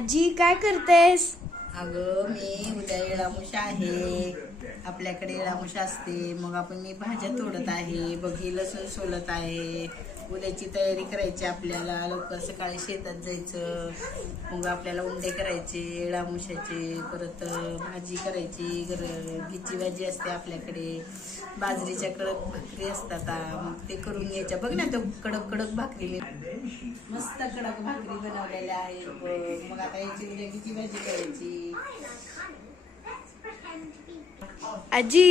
आजी काय करतेस? अगं मी उद्या येळामुष आहे. आपल्याकडे येळामुष असते. मग आपण मी भाज्या तोडत आहे बघी लसूण सोलत आहे. उद्याची तयारी करायची आपल्याला. लवकर सकाळी शेतात जायचं मग आपल्याला उंडे करायचे येळामुशाचे परत भाजी करायची घरची भाजी असते आपल्याकडे. बाजरीच्या कडक भाकरी असतात मग ते करून घ्यायच्या. बघ ना तो कडक कडक भाकरी मस्त कडक भाकरी बनवलेल्या आहेत मग आता याची उद्याची भाजी करायची? आजी?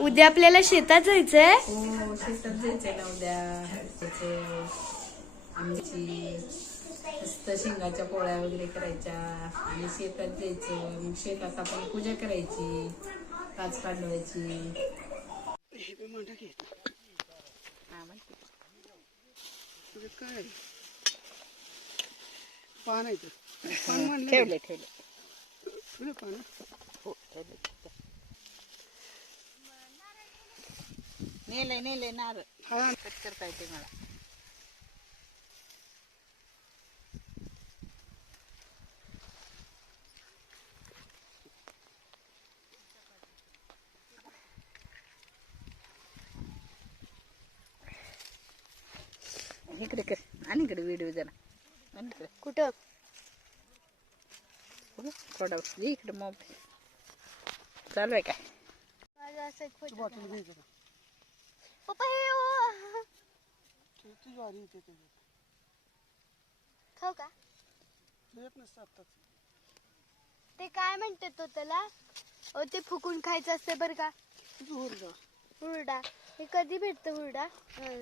उद्या आपल्याला शेतात जायचंय? हो शेतात जायचंय ना उद्या. त्याचं आमची मस्त शेंगाच्या पोळ्या वगैरे करायच्या. आणि शेतात जायचं मग शेतात आपण पूजा करायची. हा, माहिती. काय पान ठेवले ठेवले. पान हो ठेवले. नेले नेले नार. हा. कट करता येते मला. इकडे कर. आणि इकडे व्हिडिओ जरा. इकडे. कुठं? थोडा इकडे मोबाईल. चालू आहे काय? पप्पा हे ओ. तू ती ज्वारी येते त्याच्यात खाऊ का? तू येत नसतं आत्ताच ते काय म्हणते तो त्याला? ओ ते फुकून खायचं असते बरं का. होईल का हुरडा. हे कधी भेटतं हुरडा?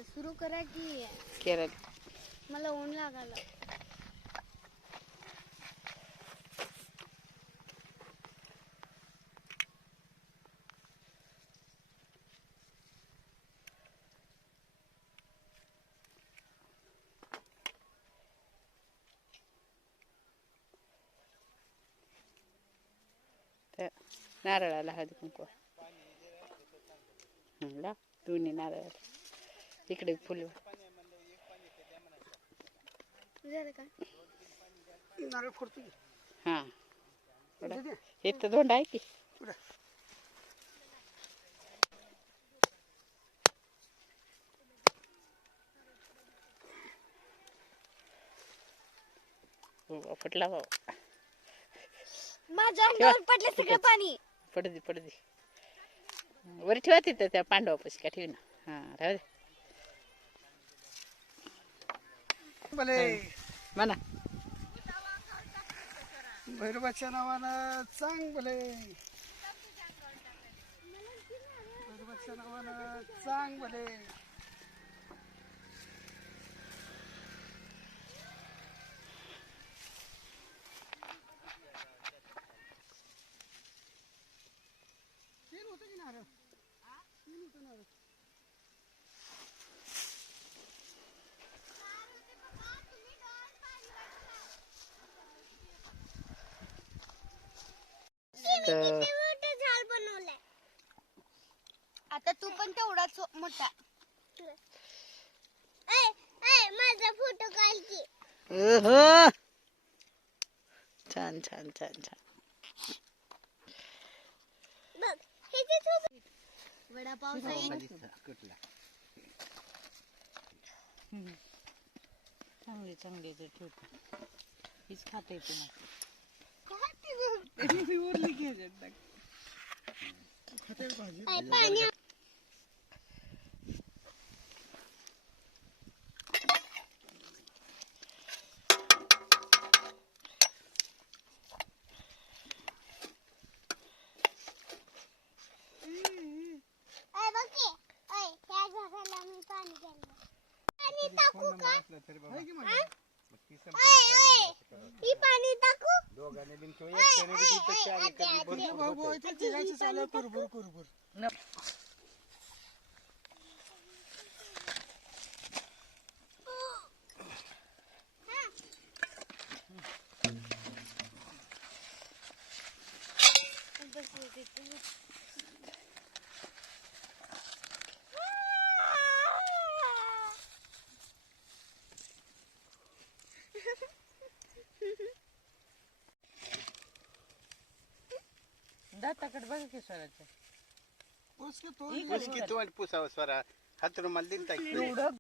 सुरू करा की केरळ. मला ऊन लागायला. तर नारळाला हळदी कुंकू हं, दोन्ही नारळाला इकडे फुल हां हे तर दोंड आहे की फुटला बाबा माझ्या अंगावर पडले सगळं पाणी. पडू दे पडू दे. वर ठेवा तिथं त्या पांडवापाशी का ठेवी ना. हां राहू दे. भले. म्हणा. भैरवाच्या नावानं चांग भले. भैरवाच्या नावानं चांग भले. तर आता तू पण तेवढाच मोठा. माझा फोटो काढ की. ओहो! छान छान छान छान. बघ वडापाव चांगली चांगली ते ठेवतो हीच खाता येते ना पाणी पाणी टाकू ही टाकू बघ भाऊ भाऊ तिघांचं चालू कुरबुर कुरबुर दाताकडे बघा की स्वराच्या उसके तो उसकी तोंड पुसावं स्वरा. हात रुमाल दिल टाक एवढं